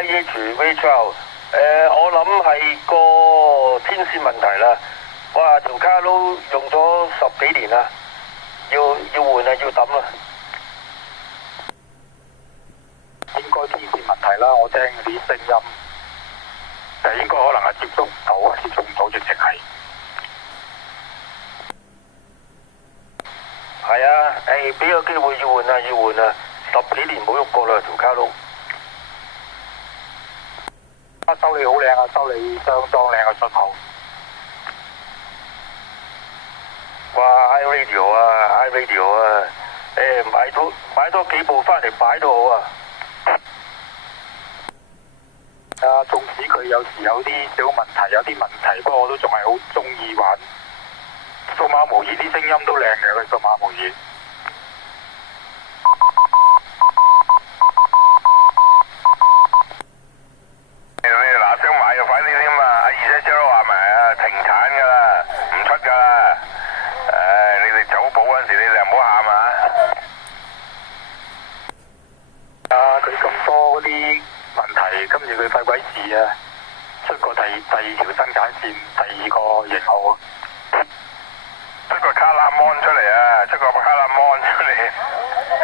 YH V12，我諗係個天線問題啦。哇，條卡都用咗10幾年啦，要換啊，要抌啦。應該天線問題啦，我聽嗰啲聲音，應該可能係接觸唔到，直情係。係啊，俾個機會要換啊，要換啊，10幾年冇喐過啦條卡都。修理好靚啊，修理相當靚嘅信號。哇 ，iRadio 啊，iRadio 啊，買多幾部翻嚟擺都好啊。縱使佢有時有啲小問題，有啲問題，不過我都仲係好中意玩數碼模擬，啲聲音都靚嘅，佢數碼模擬。嗱聲買就快啲添嘛，阿二姐姐都話埋啊，停產噶啦，唔出噶啦。你哋走寶嗰陣時，你哋唔好喊啊！佢咁多嗰啲問題，跟住佢廢鬼事啊！出個第二條生產線，第2個型號，出個卡拉 mon 出嚟啊！出個卡拉 mon 出嚟。